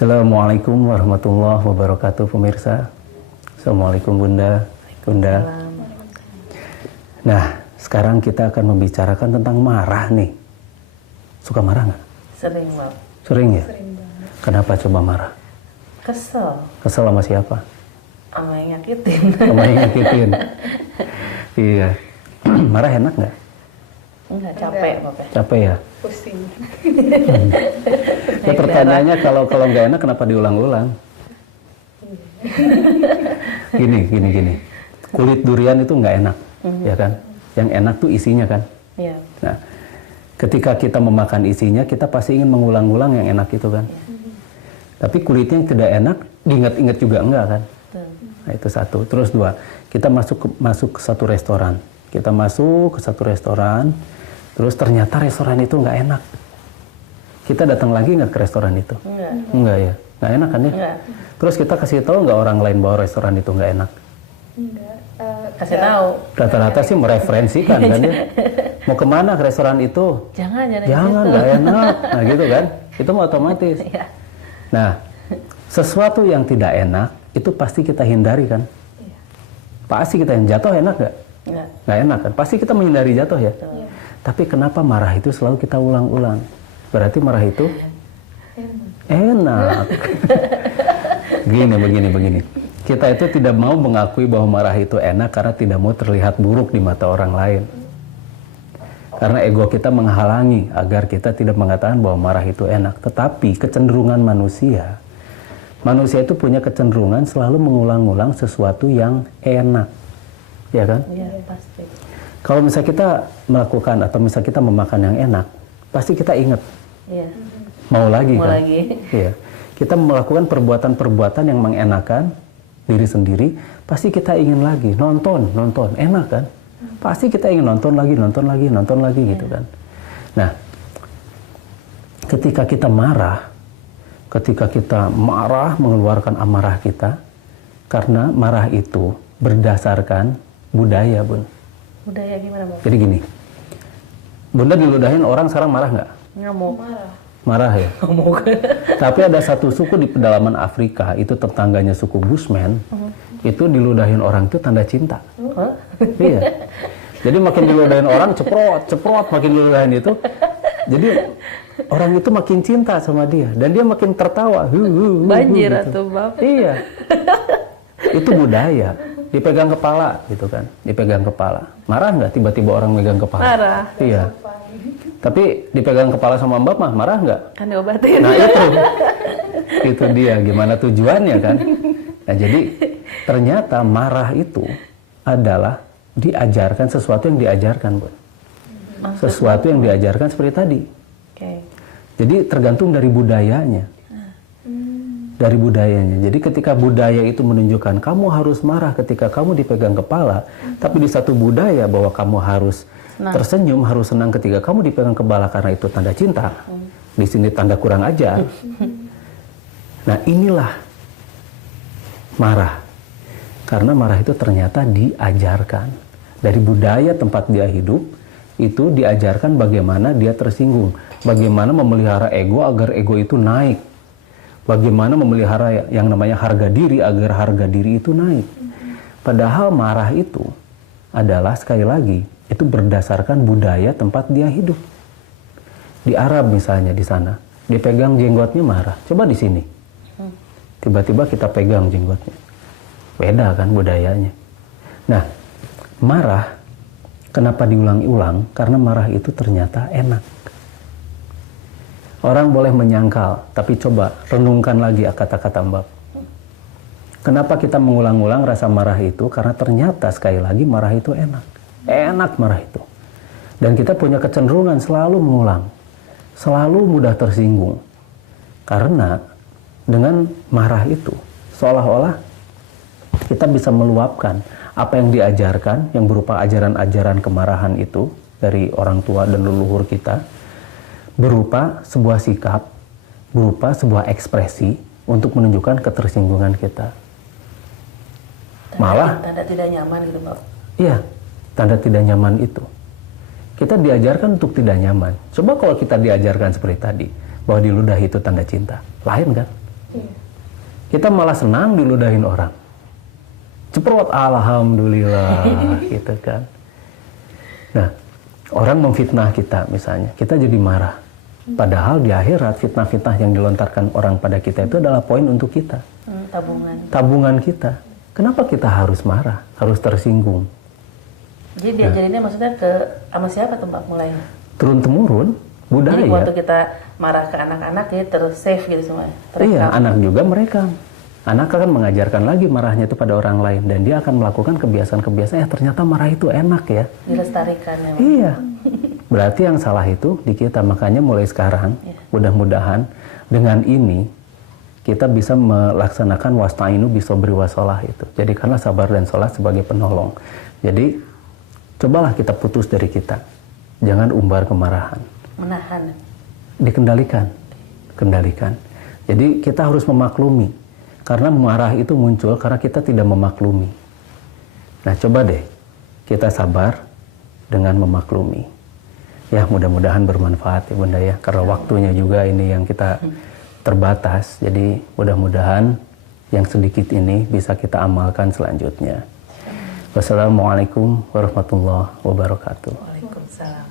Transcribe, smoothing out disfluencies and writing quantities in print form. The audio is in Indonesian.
Assalamualaikum warahmatullahi wabarakatuh, pemirsa. Assalamualaikum Bunda. Bunda. Nah, sekarang kita akan membicarakan tentang marah nih. Suka marah nggak? Sering, Mbak. Sering ya? Sering banget. Kenapa coba marah? Kesel. Kesel sama siapa? Sama yang nyakitin. Sama yang nyakitin. Iya. Marah enak nggak? Enggak, capek, Bapak. Capek ya? Pusing. Ya pertanyaannya kalau nggak enak kenapa diulang-ulang? Gini. Kulit durian itu nggak enak, ya kan? Yang enak tuh isinya kan? Iya. Nah, ketika kita memakan isinya, kita pasti ingin mengulang-ulang yang enak itu kan? Tapi kulitnya yang tidak enak, diingat-ingat juga enggak kan? Nah, itu satu. Terus dua, kita masuk ke satu restoran. Kita masuk ke satu restoran, terus ternyata restoran itu nggak enak. Kita datang lagi nggak ke restoran itu? Enggak ya? Nggak enak kan ya? Enggak. Terus kita kasih tahu nggak orang lain bahwa restoran itu nggak enak? Enggak. Kasih tahu. Rata-rata sih mereferensikan kan ya? Mau kemana ke restoran itu? Jangan Jangan, gitu. nggak enak. Nah gitu kan? Itu mau otomatis. Iya. Nah, sesuatu yang tidak enak itu pasti kita hindari kan? Pasti kita yang jatuh enak nggak? Enggak. Nggak enak kan? Pasti kita menghindari jatuh ya? Iya. Tapi kenapa marah itu selalu kita ulang-ulang? Berarti marah itu enak. Begini. Kita itu tidak mau mengakui bahwa marah itu enak karena tidak mau terlihat buruk di mata orang lain. Karena ego kita menghalangi agar kita tidak mengatakan bahwa marah itu enak. Tetapi kecenderungan manusia itu punya kecenderungan selalu mengulang-ulang sesuatu yang enak. Ya kan? Iya, pasti. Kalau misalnya kita melakukan atau misalnya kita memakan yang enak, pasti kita ingat. Iya. Mau lagi Mau kan? lagi. Iya. Kita melakukan perbuatan-perbuatan yang mengenakan diri sendiri, pasti kita ingin lagi. Nonton, enak kan? Pasti kita ingin nonton lagi gitu kan. Nah, ketika kita marah mengeluarkan amarah kita, karena marah itu berdasarkan budaya, Bun. Budaya gimana, Bapak? Jadi gini, Bunda diludahin orang sekarang marah nggak? Ngamuk. Marah ya? Ngamuk. Tapi ada satu suku di pedalaman Afrika, itu tetangganya suku Bushmen, itu diludahin orang itu tanda cinta. Hah? Iya. Jadi makin diludahin orang, ceprot, makin diludahin itu. Jadi orang itu makin cinta sama dia. Dan dia makin tertawa. Banjir gitu. atuh, Bapak. Iya. Itu budaya. Dipegang kepala gitu kan. Dipegang kepala. Marah nggak tiba-tiba orang megang kepala? Marah. Iya. Tapi dipegang kepala sama Mbak mah marah nggak? Kan diobatin. Nah itu dia gimana tujuannya kan. Nah jadi ternyata marah itu adalah diajarkan sesuatu yang diajarkan, Bu. Sesuatu yang diajarkan seperti tadi. Oke. Jadi tergantung dari budayanya. Dari budayanya. Jadi ketika budaya itu menunjukkan kamu harus marah ketika kamu dipegang kepala, tapi di satu budaya bahwa kamu harus tersenyum, harus senang ketika kamu dipegang kepala karena itu tanda cinta. Di sini tanda kurang ajar. Nah, inilah marah. Karena marah itu ternyata diajarkan. Dari budaya tempat dia hidup, itu diajarkan bagaimana dia tersinggung. Bagaimana memelihara ego agar ego itu naik. Bagaimana memelihara yang namanya harga diri agar harga diri itu naik. Padahal marah itu adalah sekali lagi itu berdasarkan budaya tempat dia hidup. Di Arab misalnya di sana, dipegang jenggotnya marah. Coba di sini. Tiba-tiba kita pegang jenggotnya. Beda kan budayanya. Nah, marah kenapa diulang-ulang? Karena marah itu ternyata enak. Orang boleh menyangkal, tapi coba renungkan lagi kata-kata Mbak. Kenapa kita mengulang-ulang rasa marah itu? Karena ternyata sekali lagi marah itu enak. Enak marah itu. Dan kita punya kecenderungan selalu mengulang. Selalu mudah tersinggung. Karena dengan marah itu, seolah-olah kita bisa meluapkan apa yang diajarkan, yang berupa ajaran-ajaran kemarahan itu dari orang tua dan leluhur kita, berupa sebuah sikap, berupa sebuah ekspresi untuk menunjukkan ketersinggungan kita. Malah tanda tidak nyaman gitu, Pak. Iya, tanda tidak nyaman itu. Kita diajarkan untuk tidak nyaman. Coba kalau kita diajarkan seperti tadi, bahwa diludahi itu tanda cinta. Lain kan? Iya. Kita malah senang diludahin orang. Ceprot, alhamdulillah, gitu kan. Nah, orang memfitnah kita misalnya, kita jadi marah. Padahal di akhirat fitnah-fitnah yang dilontarkan orang pada kita itu adalah poin untuk kita. Tabungan. Tabungan kita. Kenapa kita harus marah, harus tersinggung? Jadi diajarinnya maksudnya sama siapa tuh Pak mulainya? Turun-temurun, budaya. Jadi waktu kita marah ke anak-anak ya ter-save gitu semuanya. Iya, anak juga mereka. Anak akan mengajarkan lagi marahnya itu pada orang lain. Dan dia akan melakukan kebiasaan-kebiasaan, ternyata marah itu enak ya. Dilestarikan ya. Iya. Berarti yang salah itu di kita. Makanya mulai sekarang, mudah-mudahan dengan ini, kita bisa melaksanakan wasta'inu bisobri wasolah itu. Jadikanlah sabar dan sholat sebagai penolong. Jadi, cobalah kita putus dari kita. Jangan umbar kemarahan. Menahan. Dikendalikan. Kendalikan. Jadi, kita harus memaklumi. Karena marah itu muncul karena kita tidak memaklumi. Nah, coba deh kita sabar dengan memaklumi. Ya, mudah-mudahan bermanfaat ya Bunda ya. Karena waktunya juga ini yang kita terbatas. Jadi, mudah-mudahan yang sedikit ini bisa kita amalkan selanjutnya. Wassalamualaikum warahmatullahi wabarakatuh. Waalaikumsalam.